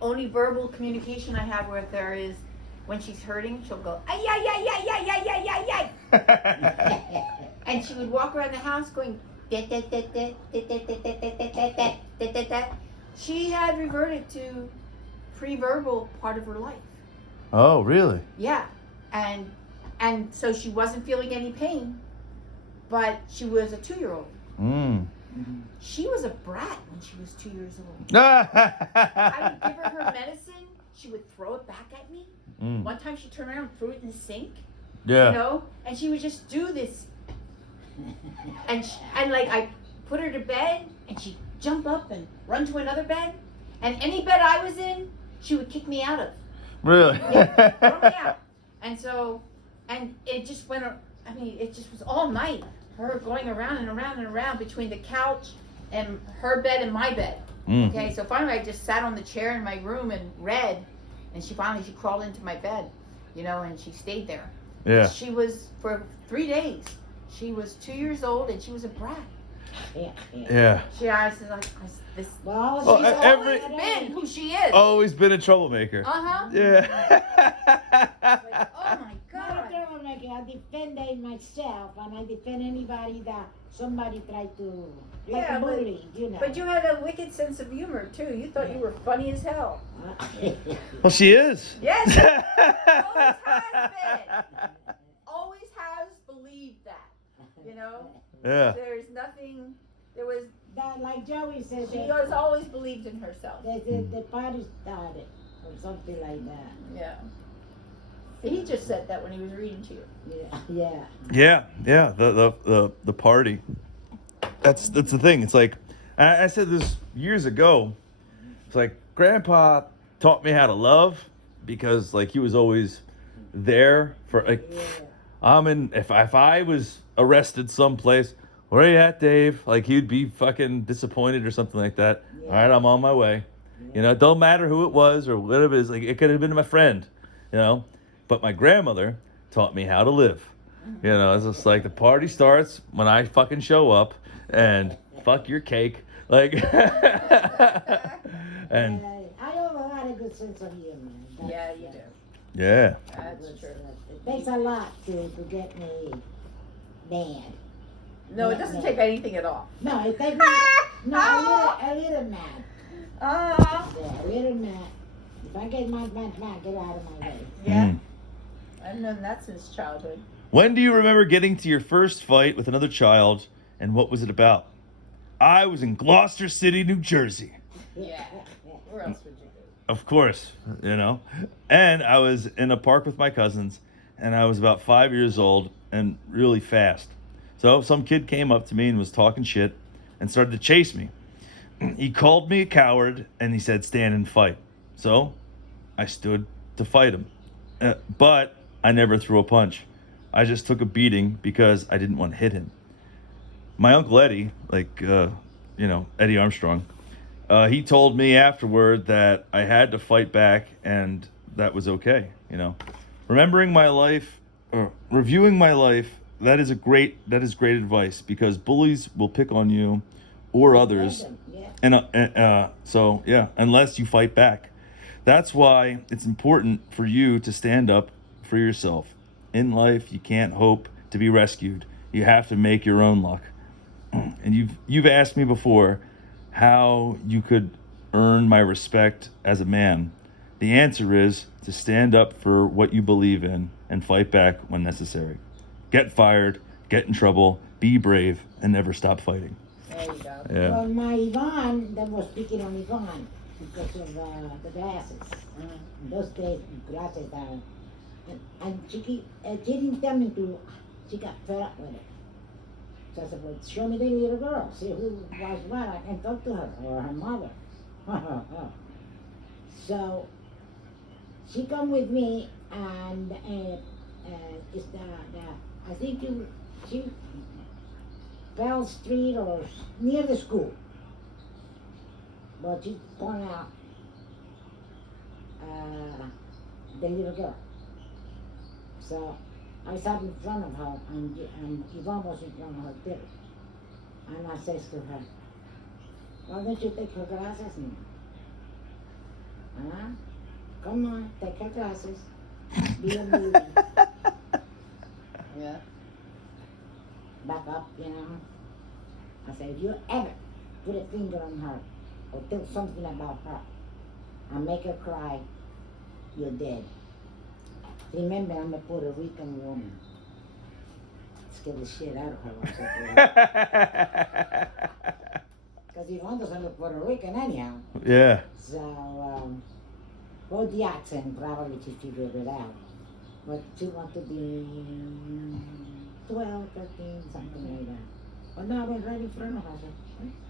only verbal communication I have with her is when she's hurting, she'll go, ay, ay, ay, ay, ay, ay, ay, ay, ay. And she would walk around the house going, da, da, da, da, da, da, da, da, da, da, da, da, da, da. She had reverted to pre-verbal part of her life. Oh, really? Yeah. And so she wasn't feeling any pain, but she was a 2-year-old. She was a brat when she was 2 years old. I would give her medicine. She would throw it back at me. One time she turned around and threw it in the sink. Yeah. You know? And she would just do this. And like I put her to bed and she'd jump up and run to another bed. And any bed I was in, she would kick me out of. Really? Yeah, throw me out. And so, and it just went, I mean, it just was all night. Her going around and around and around between the couch and her bed and my bed. Okay, so finally I just sat on the chair in my room and read. And she crawled into my bed, you know, and she stayed there. Yeah. She was, for 3 days, she was 2 years old and she was a brat. Yeah. She honestly, she's Well, always been who she is. Always been a troublemaker. Yeah. Like, oh my not a God. troublemaker. I defend myself, and I defend anybody that somebody tried to bully, you know. But you had a wicked sense of humor too. You thought you were funny as hell. Well, she is. Yes. Always has been. Always has believed that. You know. Yeah. There's nothing. There was. That, like Joey said, She has always believed in herself. the party started, or something like that. Yeah. He just said that when he was reading to you. Yeah. The party. That's the thing. It's like I said this years ago. It's like Grandpa taught me how to love because like he was always there for like if I was arrested someplace, where are you at, Dave? Like he'd be fucking disappointed or something like that. All right, I'm on my way. You know, it don't matter who it was or whatever it is. Like it could have been my friend, you know. But my grandmother taught me how to live. You know, it's just like the party starts when I fucking show up and fuck your cake. Like, and I have a lot of good sense of humor. Yeah, you do. yeah. That's true. It takes a lot to get me mad. No, it doesn't take anything at all. No, it takes me a little mad. Yeah, a little mad. If I get mad, get out of my way. Yeah. I've known that since childhood. When do you remember getting to your first fight with another child, and what was it about? I was in Gloucester City, New Jersey. Yeah. Where else would you go? Of course, you know. And I was in a park with my cousins, and I was about 5 years old and really fast. So some kid came up to me and was talking shit and started to chase me. He called me a coward, and he said, stand and fight. So I stood to fight him. But I never threw a punch. I just took a beating because I didn't want to hit him. My Uncle Eddie, Eddie Armstrong, he told me afterward that I had to fight back and that was okay, you know. Remembering my life, or reviewing my life, that is great advice because bullies will pick on you or others. Unless you fight back. That's why it's important for you to stand up for yourself. In life, you can't hope to be rescued. You have to make your own luck. And you've asked me before how you could earn my respect as a man. The answer is to stand up for what you believe in and fight back when necessary. Get fired, get in trouble, be brave, and never stop fighting. There you go. Yeah. Well, my Yvonne, that was picking on Yvonne because of the glasses. In those days, glasses are... And she didn't tell me to... She got fed up with it. So I said, well, show me the little girl. See who was what. I can talk to her or her mother. So she come with me and it's I think she Bell Street or near the school. But she pointed out the little girl. So I sat in front of her and Yvonne was in front of her too. And I says to her, why don't you take her glasses now? Huh? Come on, take her classes. Be a beauty. Yeah. Back up, you know. I said, if you ever put a finger on her or tell something about her and make her cry, you're dead. Remember, I'm a Puerto Rican woman. Scared the shit out of her when I said because Yvonne doesn't look Puerto Rican anyhow. Yeah. So, both the accent probably she figured it out. But she wanted to be 12, 13, something like that. But no, I went right in front of her. I said,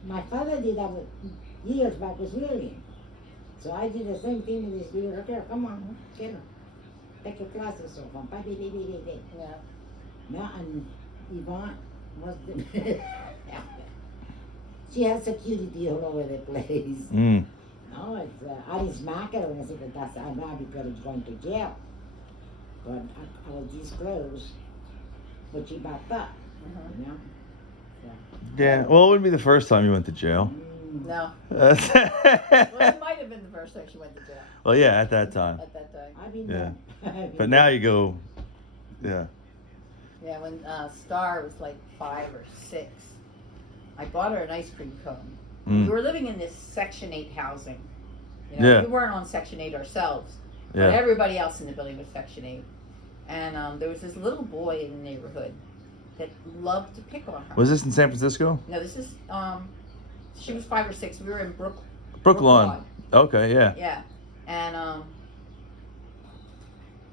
my father did that years back with Lillian. So I did the same thing with this little girl. Come on, get her. Take your classes off. Yeah. No, and Yvonne was the... She has security all over the place. Mm. No, it's, I didn't smack her and I said, that's not because it's going to jail. But I was this close. But she backed up, you know? Yeah. Well, it wouldn't be the first time you went to jail. No. Well, Well, it might have been the first time she went to jail. yeah, at that time. At that time. I've been Yeah. there. But now you go, yeah. Yeah, when Star was like 5 or 6, I bought her an ice cream cone. Mm. We were living in this Section 8 housing. You know, Yeah. we weren't on Section 8 ourselves, but Yeah. everybody else in the building was Section 8. And there was this little boy in the neighborhood that loved to pick on her. Was this in San Francisco? No, this is, she was 5 or 6. We were in Brooklyn. Okay, yeah. Yeah. And,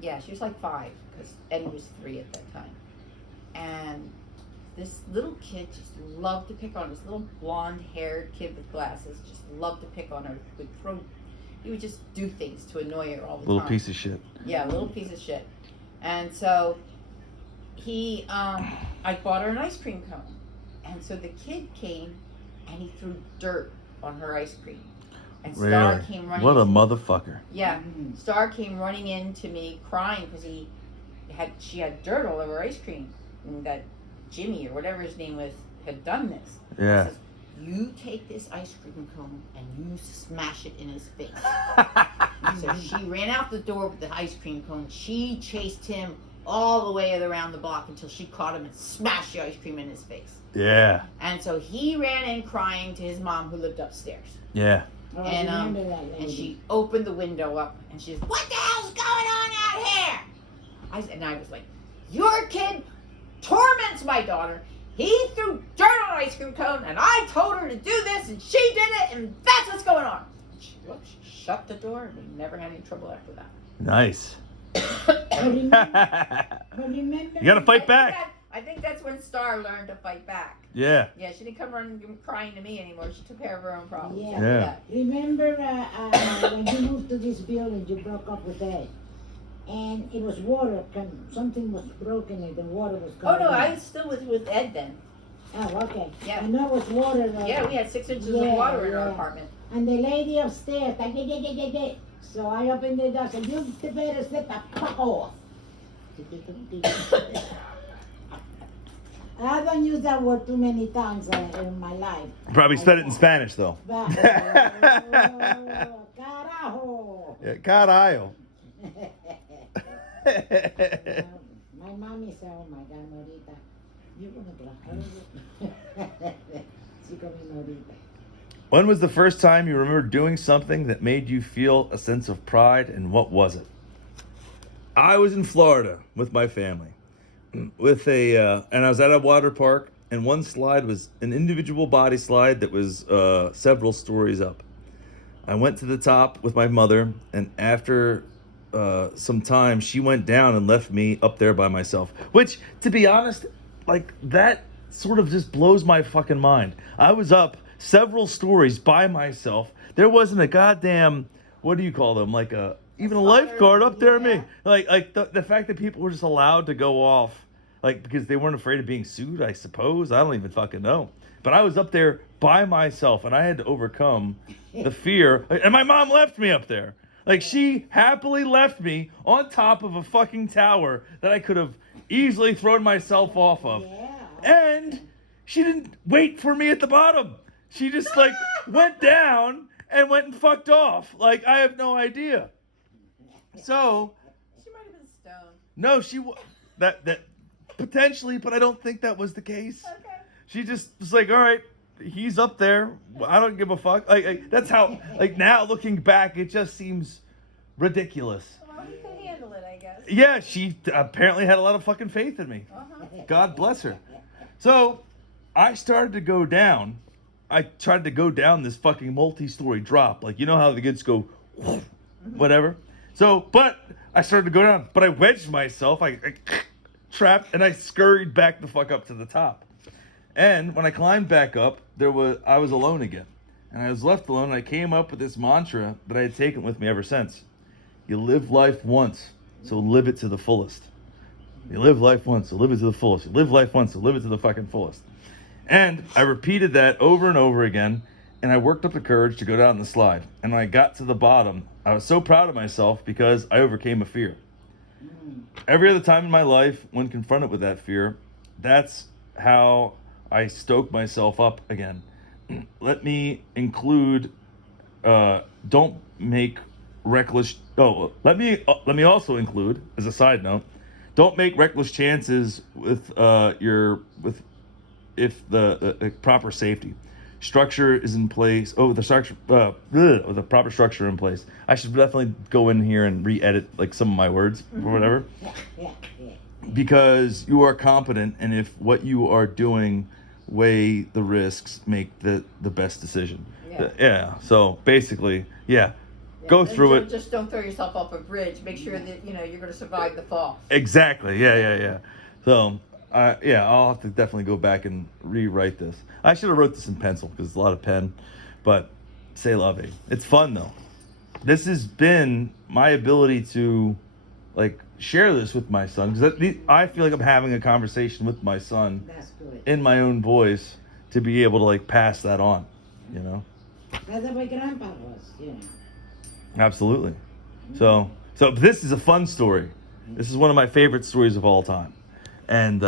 yeah, she was like 5, because Eddie was 3 at that time. And this little kid just loved to pick on her. This little blonde-haired kid with glasses just loved to pick on her. He would just do things to annoy her all the Little time. piece of shit. Yeah, a little piece of shit. And so I bought her an ice cream cone. And so the kid came and he threw dirt on her ice cream. And Star Really? came running. What a to me. motherfucker. Yeah, Star came running in to me crying because she had dirt all over her ice cream, and that Jimmy or whatever his name was had done this. Yeah. He says, you take this ice cream cone and you smash it in his face. So she ran out the door with the ice cream cone. She chased him all the way around the block until she caught him and smashed the ice cream in his face. Yeah. And so he ran in crying to his mom who lived upstairs. Yeah. Oh, I And remember that lady. and she opened the window up and she says, "What the hell's going on out here?" I was like, "Your kid torments my daughter. He threw dirt on an ice cream cone and I told her to do this and she did it and that's what's going on." And she shut the door and we never had any trouble after that. Nice. But remember, You gotta fight back. I think that's when Star learned to fight back. Yeah. Yeah, she didn't come running crying to me anymore. She took care of her own problems. Yeah. after Yeah. that. Remember when you moved to this building, you broke up with Ed, and it was water. Something was broken and the water was Oh coming. no, in. I was still with Ed then. Oh, okay. Yeah. I know it was water. Yeah, we had 6 inches of Yeah, water in our yeah. apartment. And the lady upstairs, so I opened the door and said, "You better slip the fuck off." I don't use that word too many times in my life. Probably said it in Spanish though. But, carajo. Yeah, carajo. My mommy said, "Oh my God, Norita, you're gonna trabajar." She called me Norita. When was the first time you remember doing something that made you feel a sense of pride, and what was it? I was in Florida with my family, and I was at a water park, and one slide was an individual body slide that was several stories up. I went to the top with my mother, and after some time, she went down and left me up there by myself. Which, to be honest, like that sort of just blows my fucking mind. I was up several stories by myself. There wasn't a goddamn, what do you call them? Like even a lifeguard up there. Yeah. Me, like the fact that people were just allowed to go off, like because they weren't afraid of being sued. I suppose I don't even fucking know. But I was up there by myself, and I had to overcome the fear. And my mom left me up there. Like she happily left me on top of a fucking tower that I could have easily thrown myself off of. Yeah. And she didn't wait for me at the bottom. She just like went down and went and fucked off. Like, I have no idea. So, She might have been stoned. no, that potentially, but I don't think that was the case. Okay. She just was like, all right, he's up there. I don't give a fuck. Like that's how. Like now, looking back, it just seems ridiculous. Well, he could handle it, I guess. Yeah, she apparently had a lot of fucking faith in me. God bless her. So, I started to go down. I tried to go down this fucking multi-story drop. Like, you know how the kids go, whatever. So, but I started to go down. But I wedged myself. I trapped, and I scurried back the fuck up to the top. And when I climbed back up, I was alone again. And I was left alone, and I came up with this mantra that I had taken with me ever since. You live life once, so live it to the fullest. You live life once, so live it to the fullest. You live life once, so live it to the fucking fullest. And I repeated that over and over again, and I worked up the courage to go down the slide. And when I got to the bottom, I was so proud of myself because I overcame a fear. Every other time in my life, when confronted with that fear, that's how I stoke myself up again. Let me include, don't make reckless. Oh, let me also include, as a side note, don't make reckless chances with if the proper safety structure is in place. Oh, the structure, the proper structure in place. I should definitely go in here and re-edit like some of my words or whatever. Yeah. Because you are competent, and if what you are doing weigh the risks, make the best decision. Yeah. So basically, go through it. Just don't throw yourself off a bridge. Make sure that you're going to survive the fall. Exactly. Yeah. So I'll have to definitely go back and rewrite this. I should have wrote this in pencil because it's a lot of pen, but c'est la vie. It's fun though. This has been my ability to like share this with my son because I feel like I'm having a conversation with my son. That's good. In my own voice to be able to like pass that on, That's the way Grandpa was, Absolutely. So this is a fun story. This is one of my favorite stories of all time. And